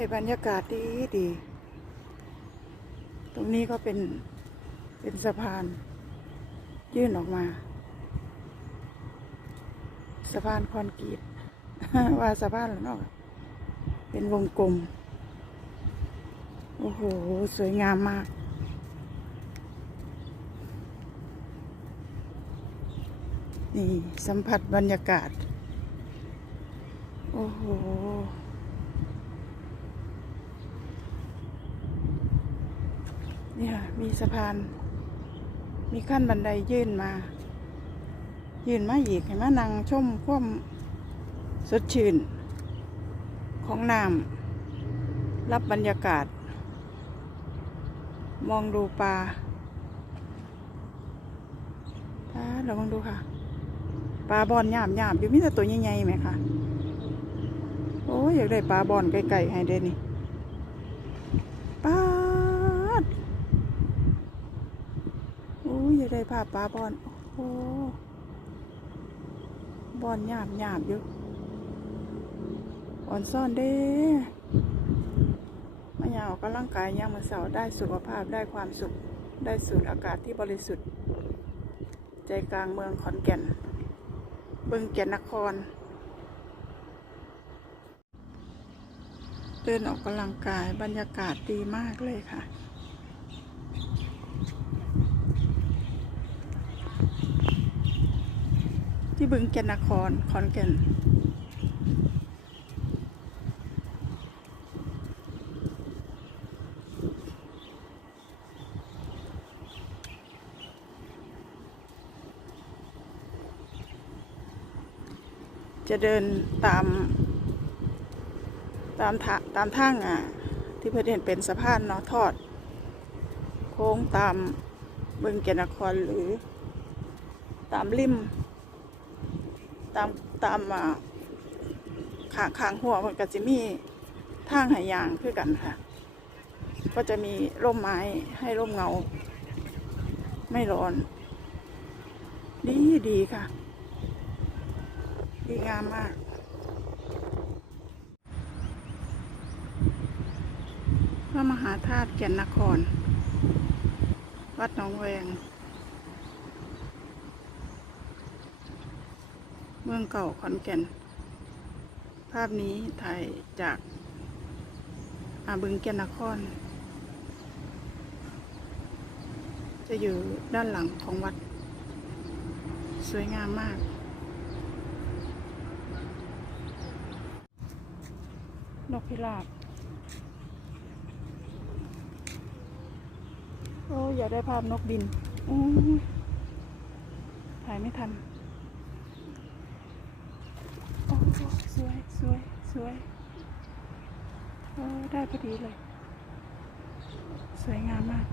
ได้บรรยากาศดีดี ตรงนี้ก็เป็นเป็นสะพาน ยื่นออกมา สะพานคอนกรีตว่าสะพานหรือเปล่าเป็นวงกลม โอ้โห สวยงามมาก นี่ สัมผัสบรรยากาศ โอ้โห นี่ยมีสะพาน มีขั้นบันไดยื่นมา ยื่นมาอีกเห็นไหมนางชมความสดชื่น ของน้ำรับบรรยากาศ มองดูปลาปลาเรามองดูค่ะ ปลาบอนหยาบหยาบอยู่มีแต่ตัวใหญ่ๆไหมคะโอ้ยอยากได้ปลาบอนไก่ๆให้เด้นี่ปลาดโอ้ยอยากได้ปลาปลาบอนโอ้บอนหยาบหยาบอยู่อ่อนซ่อนเด้มาอยากออกกำลังกายยามมื้อเสาร์ได้สุขภาพได้ความสุขได้สูดอากาศที่บริสุทธิ์ ใจกลางเมืองขอนแก่นบึงแก่นนคร เดินออกกำลังกายบรรยากาศดีมากเลยค่ะ ที่บึงแก่นนครขอนแก่นจะเดินตาม ตามทาตามทางอะ ที่เพื่อนเห็นเป็นสะพานเนาะทอด โค้งตามบึงแก่นนครหรือ ตามริม ตามตามอ่าขางขางหัวมันก็จะมีทางหายางคือกันค่ะ ก็จะมีร่มไม้ให้ร่มเงา ไม่ร้อน ดีดีค่ะ ดีงามมากพระมหาธาตุแก่นนคร วัดหนองแวง เมืองเก่าขอนแก่น ภาพนี้ถ่ายจากอาบึงแก่นนคร จะอยู่ด้านหลังของวัด สวยงามมาก นกพิราบ โอ้ อยากได้ภาพนกบิน ถ่ายไม่ทัน โอ้ส วยสวยสวยได้พอดีเลย สวยงามมาก